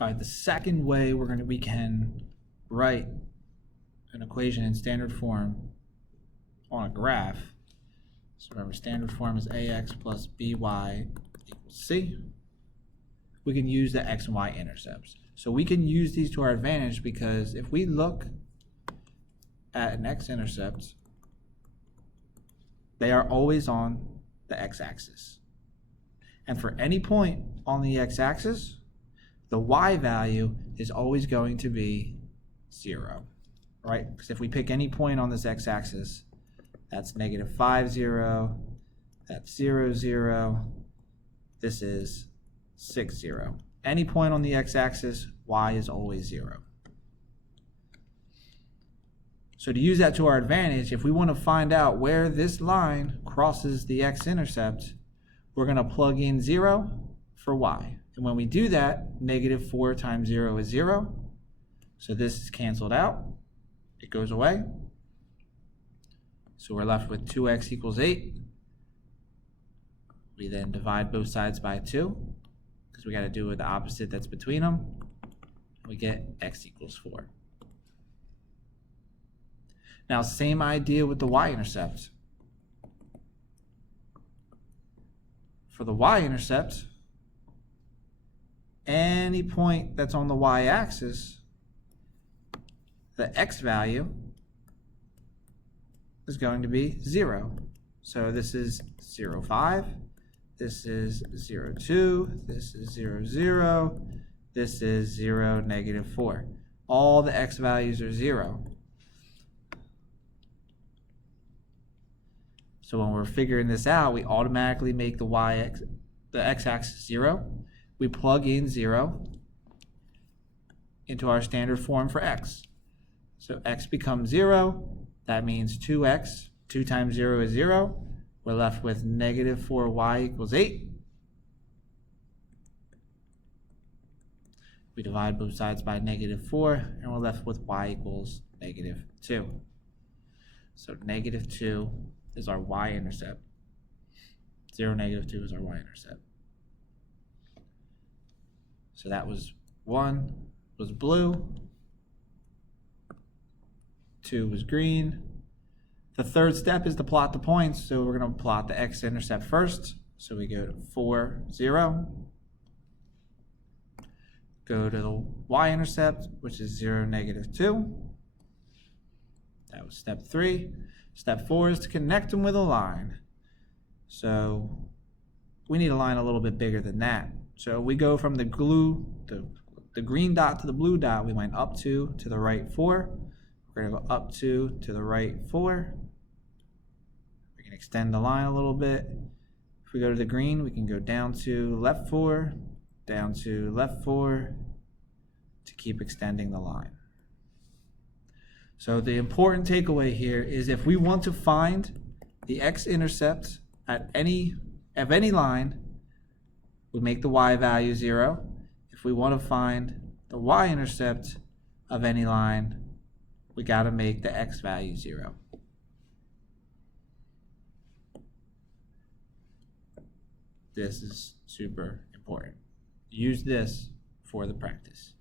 All right, the second way we can write an equation in standard form on a graph. So remember, standard form is ax plus by equals c. We can use the x and y intercepts. So we can use these to our advantage because if we look at an x-intercept, they are always on the x-axis. And for any point on the x-axis, the y value is always going to be 0, right? Because if we pick any point on this x-axis, that's -5, 0, that's 0, 0, this is 6, 0. Any point on the x-axis, y is always 0. So to use that to our advantage, if we want to find out where this line crosses the x-intercept, we're going to plug in 0 for y. And when we do that, -4 times 0 is 0. So this is canceled out. It goes away. So we're left with 2x equals 8. We then divide both sides by 2, because we got to do with the opposite that's between them. We get x equals 4. Now, same idea with the y-intercept. For the y-intercept, any point that's on the y-axis, the x value is going to be 0. So this is 0, 5, this is 0, 2, this is 0, 0, this is 0, -4. All the x values are 0. So when we're figuring this out, we automatically make the x-axis 0. We plug in 0 into our standard form for x. So x becomes 0. That means 2x. 2 times 0 is 0. We're left with -4y equals 8. We divide both sides by -4, and we're left with y equals -2. So -2 is our y-intercept. 0, -2 is our y-intercept. So that was 1 was blue, 2 was green. The third step is to plot the points, so we're going to plot the x-intercept first. So we go to 4, 0. Go to the y-intercept, which is 0, -2. That was step 3. Step 4 is to connect them with a line. So we need a line a little bit bigger than that. So we go from the green dot to the blue dot. We went up 2 to the right 4. We're going to go up 2 to the right 4. We can extend the line a little bit. If we go to the green, we can go down to left 4, down to left 4 to keep extending the line. So the important takeaway here is if we want to find the x-intercept at any line, we make the y value 0. If we want to find the y-intercept of any line, we got to make the x value 0. This is super important. Use this for the practice.